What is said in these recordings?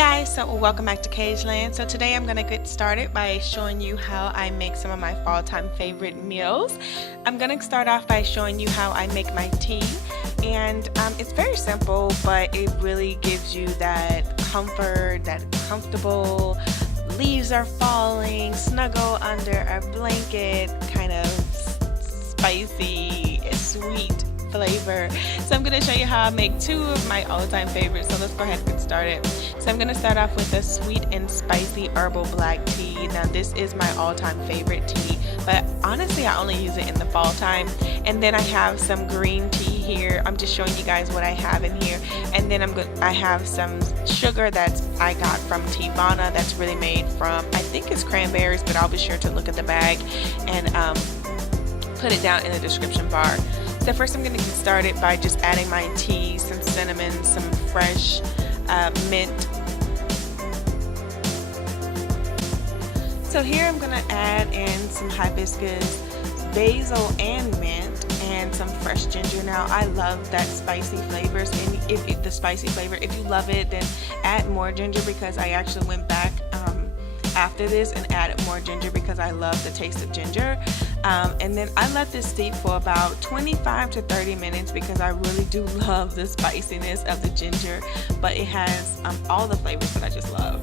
Guys, so welcome back to Cageland. So today I'm gonna get started by showing you how I make some of my fall time favorite meals. I'm gonna start off by showing you how I make my tea, and it's very simple, but it really gives you that comfort, that comfortable, leaves are falling, snuggle under a blanket, kind of spicy, sweet flavor. So I'm going to show you how I make two of my all-time favorites. So let's go ahead and get started. So I'm going to start off with a sweet and spicy herbal black tea. Now this is my all-time favorite tea, but honestly I only use it in the fall time. And then I have some green tea here. I'm just showing you guys what I have in here. And then I have some sugar that I got from Tivana that's really made from, I think it's cranberries, but I'll be sure to look at the bag and put it down in the description bar. So first I'm going to get started by just adding my tea, some cinnamon, some fresh mint. So here I'm going to add in some hibiscus, basil and mint, and some fresh ginger. Now I love that spicy flavors, and if you love it, then add more ginger, because I actually went back after this and added more ginger because I love the taste of ginger. And then I let this steep for about 25 to 30 minutes because I really do love the spiciness of the ginger, but it has all the flavors that I just love.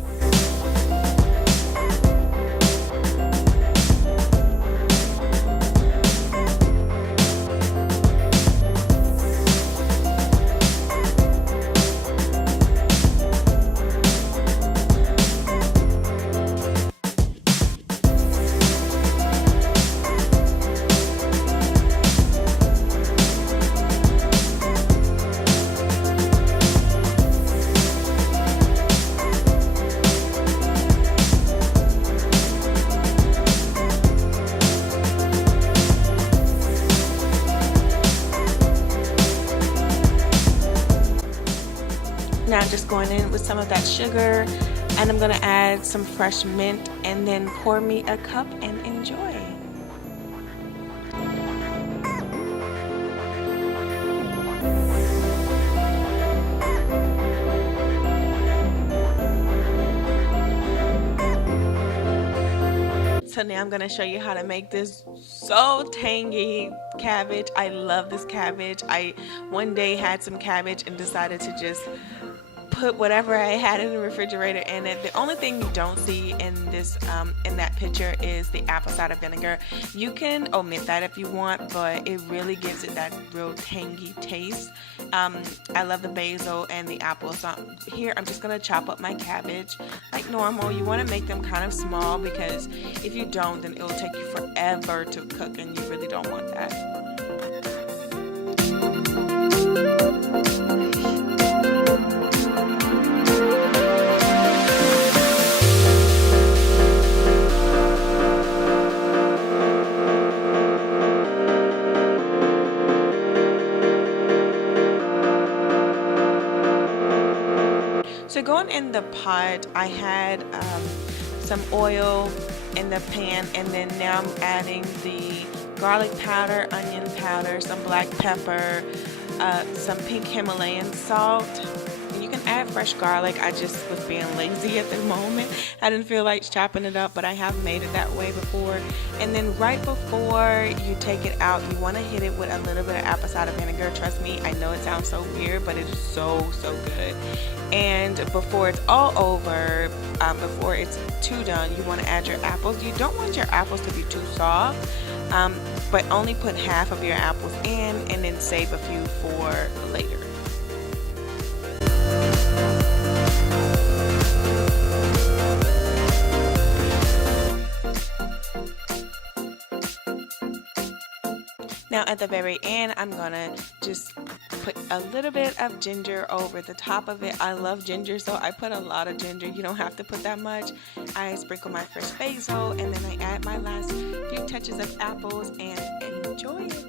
Now I'm just going in with some of that sugar, and I'm going to add some fresh mint, and then pour me a cup and enjoy. So now I'm going to show you how to make this so tangy cabbage. I love this cabbage. I one day had some cabbage and decided to just put whatever I had in the refrigerator in it. The only thing you don't see in this in that picture is the apple cider vinegar. You can omit that if you want, but it really gives it that real tangy taste. I love the basil and the apple. So here I'm just gonna chop up my cabbage like normal. You want to make them kind of small, because if you don't, then it'll take you forever to cook, and you really don't want that. So going in the pot, I had some oil in the pan, and then now I'm adding the garlic powder, onion powder, some black pepper, some pink Himalayan salt. And you can add fresh garlic. I just was being lazy at the moment. I didn't feel like chopping it up, but I have made it that way before. And then right before you take it out, you want to hit it with a little bit of apple cider vinegar. Trust me, I know it sounds so weird, but it is so good. And before it's all over, before it's too done, you want to add your apples. You don't want your apples to be too soft, but only put half of your apples in, and then save a few for later. Now at the very end, I'm gonna just put a little bit of ginger over the top of it. I love ginger, so I put a lot of ginger. You don't have to put that much. I sprinkle my fresh basil, and then I add my last few touches of apples and enjoy it.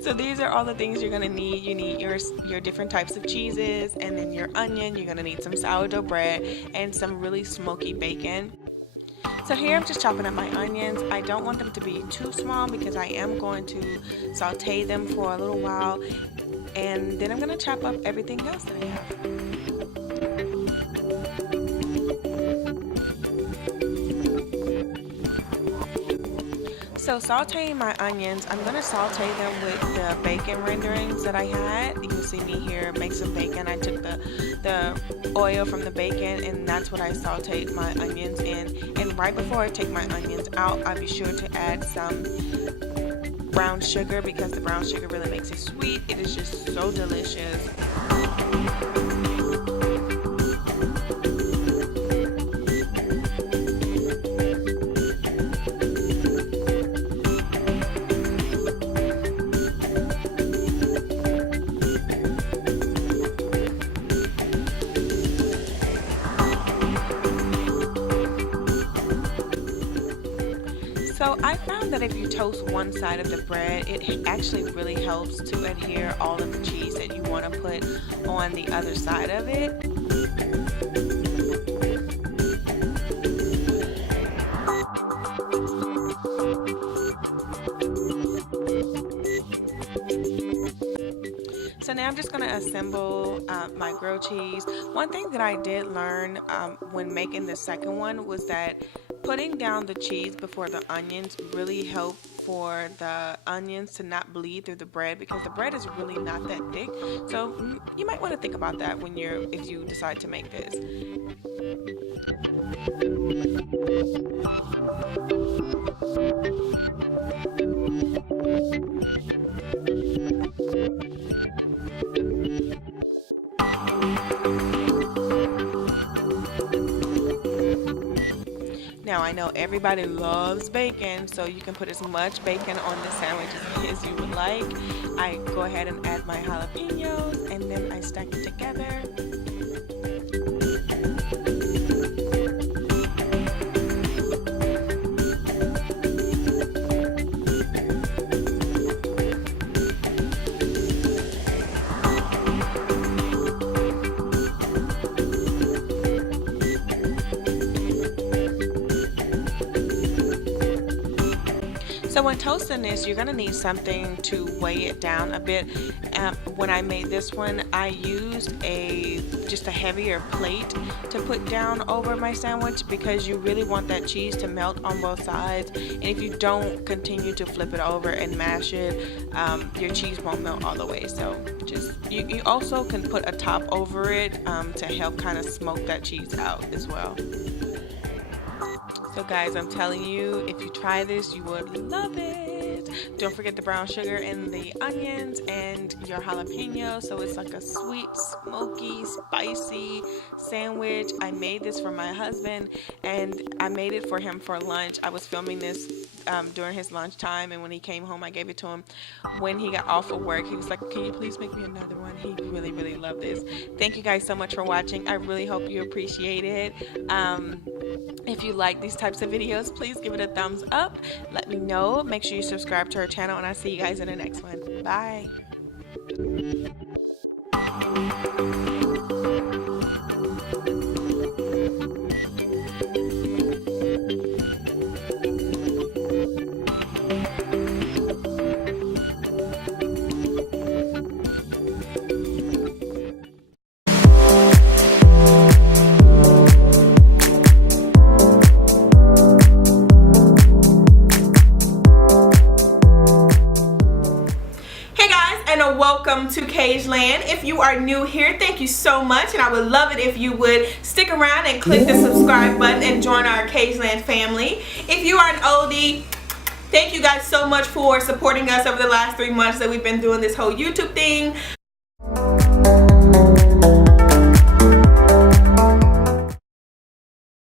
So these are all the things you're gonna need. You need your different types of cheeses, and then your onion. You're gonna need some sourdough bread and some really smoky bacon. So here I'm just chopping up my onions. I don't want them to be too small because I am going to saute them for a little while, and then I'm gonna chop up everything else that I have. So sauteing my onions, I'm going to saute them with the bacon renderings that I had. You can see me here make some bacon. I took the oil from the bacon, and that's what I sauteed my onions in. And right before I take my onions out, I'll be sure to add some brown sugar because the brown sugar really makes it sweet. It is just so delicious. So I found that if you toast one side of the bread, it actually really helps to adhere all of the cheese that you want to put on the other side of it. So now I'm just going to assemble my grilled cheese. One thing that I did learn when making the second one was that putting down the cheese before the onions really help for the onions to not bleed through the bread, because the bread is really not that thick. So you might want to think about that when if you decide to make this. Now I know everybody loves bacon, so you can put as much bacon on the sandwich as you would like. I go ahead and add my jalapeños, and then I stack it together. So when toasting this, you're going to need something to weigh it down a bit. When I made this one, I used just a heavier plate to put down over my sandwich, because you really want that cheese to melt on both sides. And if you don't continue to flip it over and mash it, your cheese won't melt all the way. So you also can put a top over it to help kind of smoke that cheese out as well. So guys, I'm telling you, if you try this, you would love it. Don't forget the brown sugar and the onions and your jalapeno, so it's like a sweet, smoky, spicy sandwich. I made this for my husband, and I made it for him for lunch. I was filming this during his lunch time, and when he came home, I gave it to him. When he got off of work, he was like, can you please make me another one? He really, really loved this. Thank you guys so much for watching. I really hope you appreciate it. If you like these types of videos, please give it a thumbs up. Let me know. Make sure you subscribe to our channel, and I'll see you guys in the next one. Bye. Welcome to Cageland. If you are new here, thank you so much, and I would love it if you would stick around and click the subscribe button and join our Cageland family. If you are an oldie, thank you guys so much for supporting us over the last 3 months that we've been doing this whole YouTube thing.